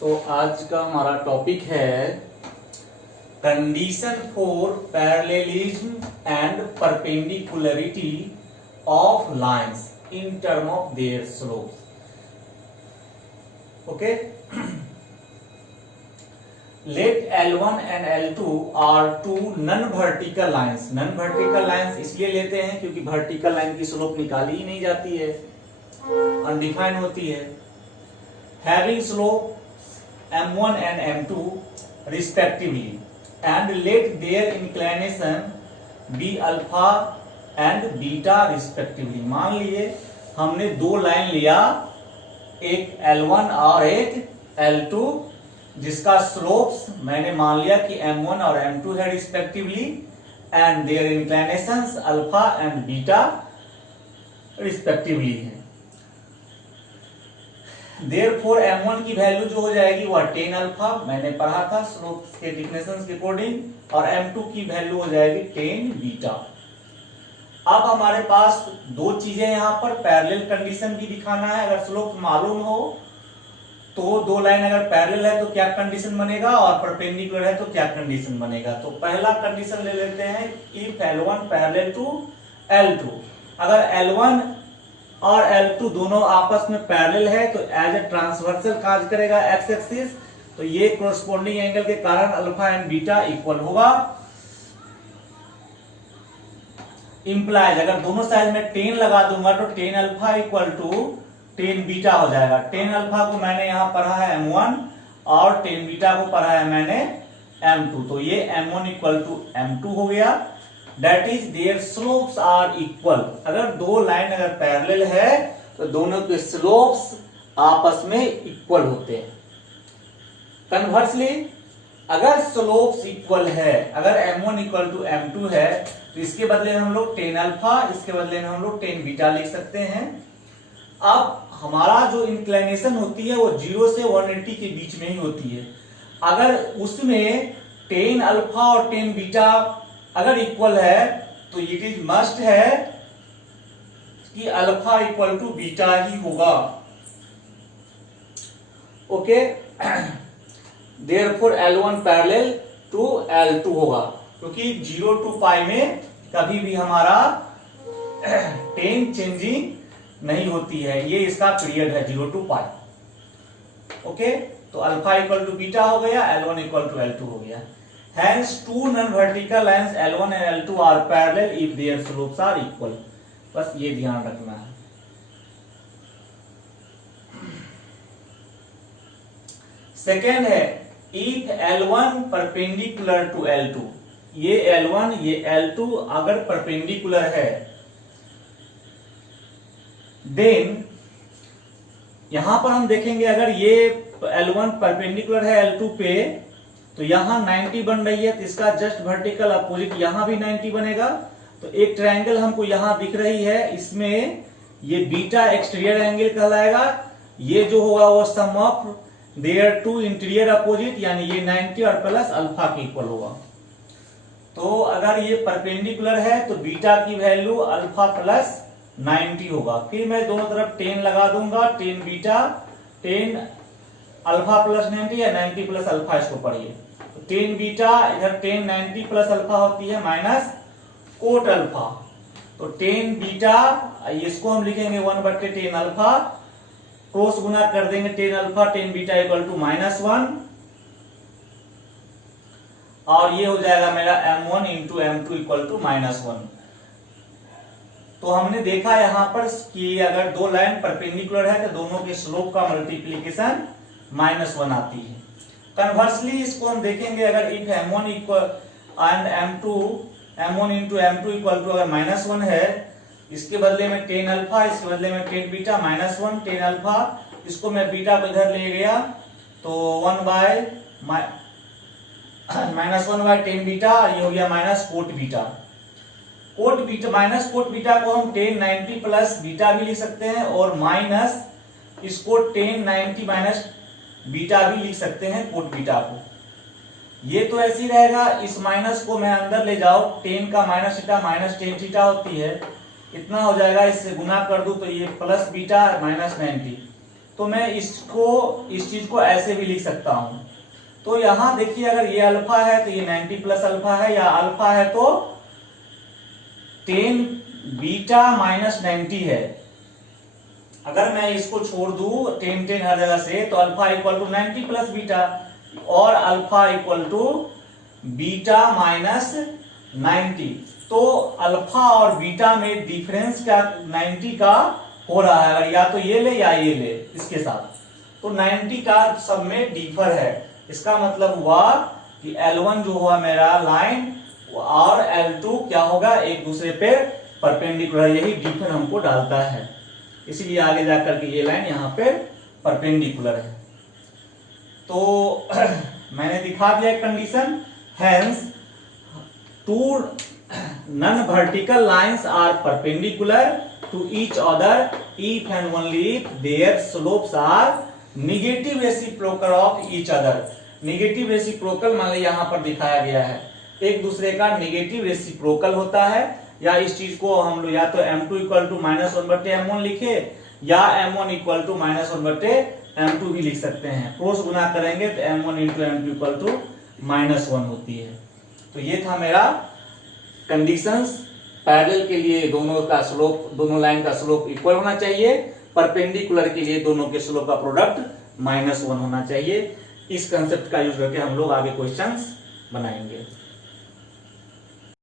तो आज का हमारा टॉपिक है condition for parallelism and perpendicularity of lines in term of their slopes. Okay, let L1 and L2 are two non vertical lines. Non vertical lines इसलिए लेते हैं क्योंकि वर्टिकल लाइन की स्लोप निकाली ही नहीं जाती है, अनडिफाइंड होती है। Having slope M1 and M2 respectively and let their inclination be alpha and beta respectively। मान लिए हमने दो लाइन लिया, एक L1 और एक L2, जिसका स्लोप्स मैंने मान लिया कि M1 और M2 है respectively and their inclinations alpha and beta respectively है। Therefore M1 की वैल्यू जो हो जाएगी वह 10 अल्फा, मैंने पढ़ा था स्लोप के डिफिनेशन के अकॉर्डिंग, और M2 की वैल्यू हो जाएगी 10 बीटा। अब हमारे पास दो चीजें यहाँ पर पैरेलल कंडीशन भी दिखाना है। अगर स्लोप मालूम हो तो दो लाइन अगर पैरेलल है तो क्या कंडीशन बनेगा, और परपेंडिकुलर है तो क्या कंडीशन बनेगा। तो पहला कंडीशन ले लेते हैं, if L1 parallel to L2। अगर L1 और L2 दोनों आपस में पैरेलल है तो एज ए ट्रांसवर्सल कार्य करेगा एक्स एक्सिस, तो ये कोरस्पोंडिंग एंगल के कारण अल्फा एंड बीटा इक्वल होगा। इंप्लाइज अगर दोनों साइड में 10 लगा दूंगा तो 10 अल्फा इक्वल टू 10 बीटा हो जाएगा। 10 अल्फा को मैंने यहां पढ़ा है M1 और 10 बीटा को पढ़ा है मैंने M2, तो ये M1 इक्वल टू M2 हो गया। That is their slopes are equal। अगर दो लाइन अगर पैरेलल है तो दोनों के स्लोप्स आपस में इक्वल होते हैं। कन्वर्सली अगर स्लोप्स इक्वल है, अगर M1 इक्वल टू M2 है तो इसके बदले में हम लोग 10 अल्फा, इसके बदले में हम लोग 10 बीटा लिख सकते हैं। अब हमारा जो इंक्लिनेशन होती है वो 0 से 180 के बीच में ही होती है। अगर उसमें 10 अल्फा और 10 बीटा अगर इक्वल है तो इट इज मस्ट है कि अल्फा इक्वल टू बीटा ही होगा। Okay, therefore L1 parallel to L2 होगा, क्योंकि 0 टू पाई में कभी भी हमारा 10 चेंजिंग नहीं होती है, ये इसका पीरियड है 0 टू पाई। ओके, तो अल्फा इक्वल टू बीटा हो गया, L1 इक्वल टू L2 हो गया। Hence two non-vertical lines L1 and L2 are parallel if their slopes are equal। बस ये ध्यान रखना है। सेकेंड है if L1 perpendicular to L2। ये L1 ये L2 अगर परपेंडिकुलर है देन यहां पर हम देखेंगे अगर ये L1 परपेंडिकुलर है L2 पे तो यहां 90 बन रही है, तो इसका जस्ट वर्टिकल अपोजिट यहां भी 90 बनेगा। तो एक ट्रायंगल हमको यहां दिख रही है, इसमें ये बीटा एक्सटीरियर एंगल कहलाएगा। ये जो होगा वो sum of their two interior opposite, यानी ये 90 और प्लस अल्फा के इक्वल होगा। तो अगर ये परपेंडिकुलर है तो बीटा की वैल्यू अल्फा प्लस 90 होगा। फिर मैं दोनों तरफ 10 लगा दूंगा, 10 बीटा 10 अल्फा प्लस 90 या 90 प्लस अल्फा, इसको पढ़िए। 10 बीटा इधर 10 90 प्लस अल्फा होती है माइनस कोट अल्फा, तो 10 बीटा इसको हम लिखेंगे 1/10 अल्फा, क्रॉस गुना कर देंगे 10 अल्फा 10 बीटा इक्वल टू -1, और ये हो जाएगा मेरा M1 into M2 equal to -1। तो हमने देखा यहां पर कि अगर दो लाइन परपेंडिकुलर है तो दोनों के स्लोप का मल्टीप्लीकेशन -1 आती है। कन्वर्सली इसको हम देखेंगे, अगर if M1 equal and M1 into M2 equal to अगर -1 है, इसके बदले में 10 अल्फा, इसके बदले में 10 बीटा, -1 10 अल्फा, इसको मैं बीटा को इधर ले गया तो 1 बाय -1/10 बीटा, ये हो गया minus cot beta. Cot beta minus cot beta को हम 10 90 प्लस बीटा भी लिख सकते हैं, और माइनस इसको 10 90 माइनस बीटा भी लिख सकते हैं कोट बीटा को। ये तो ऐसे ही रहेगा, इस माइनस को मैं अंदर ले जाओ, 10 का माइनस थीटा माइनस 10 थीटा होती है, इतना हो जाएगा, इससे गुना कर दूं तो ये प्लस बीटा -90, तो मैं इस चीज को ऐसे भी लिख सकता हूं। तो यहां देखिए अगर ये अल्फा है तो ये 90 प्लस अल्फा है, या अल्फा है तो 10 बीटा माइनस 90 है। अगर मैं इसको छोड़ दूं 10 10 हर जगह से, तो alpha equal to 90 plus beta, और alpha equal to beta minus 90। तो अल्फा और बीटा में डिफरेंस क्या 90 का हो रहा है, अगर या तो ये ले या ये ले इसके साथ, तो 90 का सब में डिफर है। इसका मतलब हुआ कि L1 जो हुआ मेरा लाइन और L2 क्या होगा, एक दूसरे पे परपेंडिकुलर, यही डिफर हमको डालता है, इसीलिए आगे जाकर के ये लाइन यहाँ पे परपेंडिकुलर है। तो मैंने दिखा दिया condition, hence two non vertical lines are perpendicular to each other if and only if their slopes are negative reciprocal of each other. Negative reciprocal मान लीजिए यहाँ पर दिखाया गया है, एक दूसरे का नेगेटिव रेसिप्रोकल होता है, या इस चीज को हम लोग या तो m2 equal to minus 1/m1 लिखे, या m1 equal to minus 1/m2 भी लिख सकते हैं। क्रॉस गुना करेंगे तो m1 into m2 equal to -1 होती है। तो ये था मेरा कंडीशंस। पैरेलल के लिए दोनों का स्लोप, दोनों लाइन का स्लोप इक्वल होना चाहिए, परपेंडिकुलर के लिए दोनों के स्लोप का प्रोडक्ट -1 होना चाहिए। इस कंसेप्ट का यूज करके हम लोग आगे क्वेश्चंस बनाएंगे।